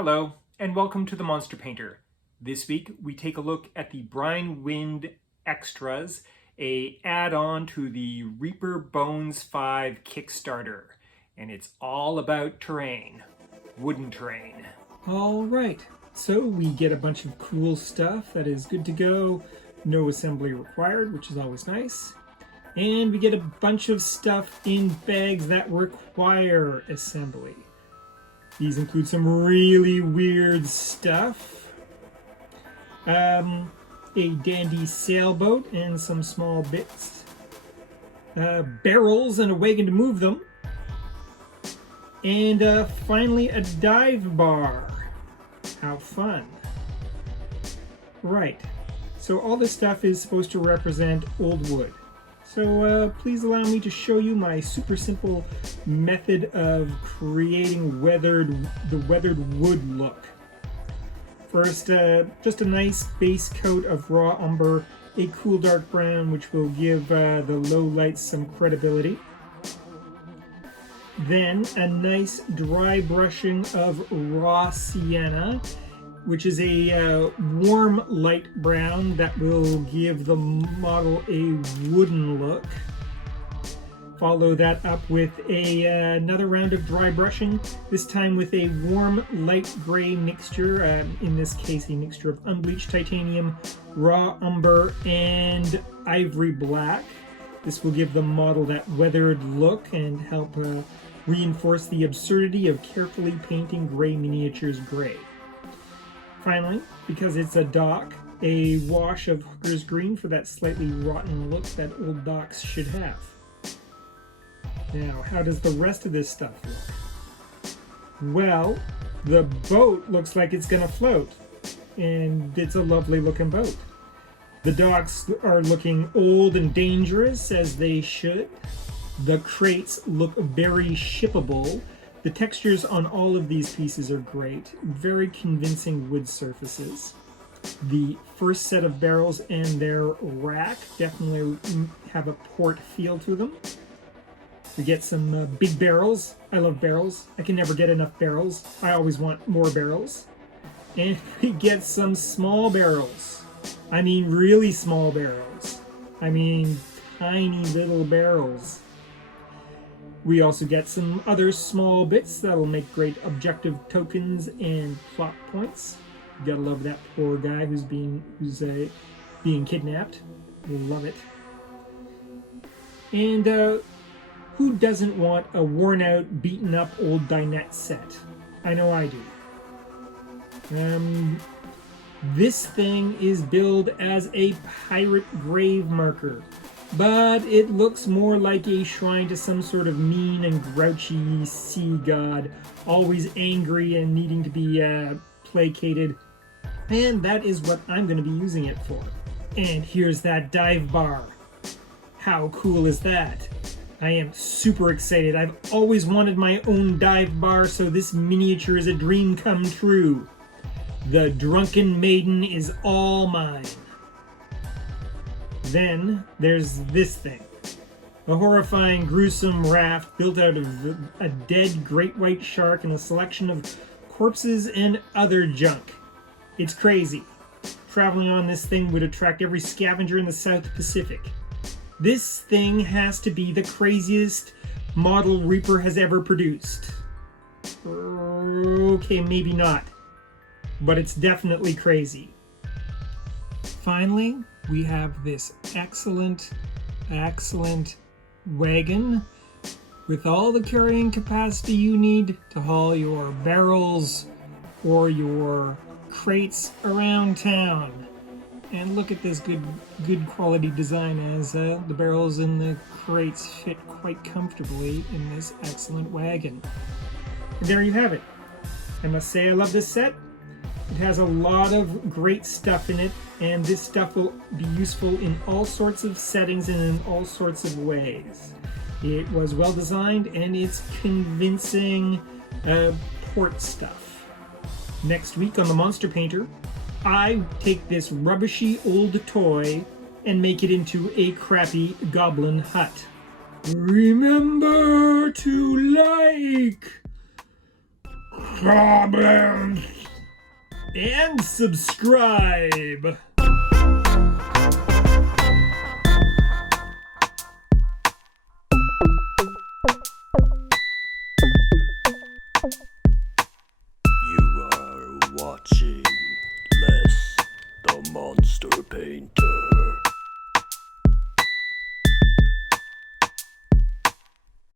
Hello, and welcome to the Monster Painter. This week, we take a look at the Brinewind Extras, a add-on to the Reaper Bones 5 Kickstarter. And it's all about terrain, wooden terrain. All right, so we get a bunch of cool stuff that is good to go, no assembly required, which is always nice. And we get a bunch of stuff in bags that require assembly. These include some really weird stuff. A dandy sailboat and some small bits. Barrels and a wagon to move them. And finally a dive bar. How fun. Right, so all this stuff is supposed to represent old wood. So please allow me to show you my super simple method of creating the weathered wood look. First, just a nice base coat of raw umber, a cool dark brown, which will give the low lights some credibility. Then a nice dry brushing of raw sienna, which is a warm light brown that will give the model a wooden look. Follow that up with another round of dry brushing, this time with a warm light gray mixture, in this case a mixture of unbleached titanium, raw umber, and ivory black. This will give the model that weathered look and help reinforce the absurdity of carefully painting gray miniatures gray. Finally, because it's a dock, a wash of hooker's green for that slightly rotten look that old docks should have. Now, how does the rest of this stuff look? Well, the boat looks like it's going to float, and it's a lovely looking boat. The docks are looking old and dangerous, as they should. The crates look very shippable. The textures on all of these pieces are great, very convincing wood surfaces. The first set of barrels and their rack definitely have a port feel to them. We get some big barrels. I love barrels. I can never get enough barrels. I always want more barrels. And we get some small barrels. I mean really small barrels. I mean tiny little barrels. We also get some other small bits that'll make great objective tokens and plot points. You gotta love that poor guy who's being kidnapped. Love it. And who doesn't want a worn out, beaten up old dinette set? I know I do. This thing is billed as a pirate grave marker, but it looks more like a shrine to some sort of mean and grouchy sea god, always angry and needing to be placated. And that is what I'm going to be using it for. And here's that dive bar. How cool is that? I am super excited. I've always wanted my own dive bar, so this miniature is a dream come true. The drunken maiden is all mine. Then there's this thing. A horrifying, gruesome raft built out of a dead great white shark and a selection of corpses and other junk. It's crazy. Traveling on this thing would attract every scavenger in the South Pacific. This thing has to be the craziest model Reaper has ever produced. Okay, maybe not. But it's definitely crazy. Finally, we have this excellent wagon with all the carrying capacity you need to haul your barrels or your crates around town. And look at this good quality design, as the barrels and the crates fit quite comfortably in this excellent wagon. And there you have it. I must say I love this set. It has a lot of great stuff in it, and this stuff will be useful in all sorts of settings and in all sorts of ways. It was well designed, and it's convincing port stuff. Next week on The Monster Painter, I take this rubbishy old toy and make it into a crappy goblin hut. Remember to like, goblins! and subscribe. You are watching Les the Monster Painter.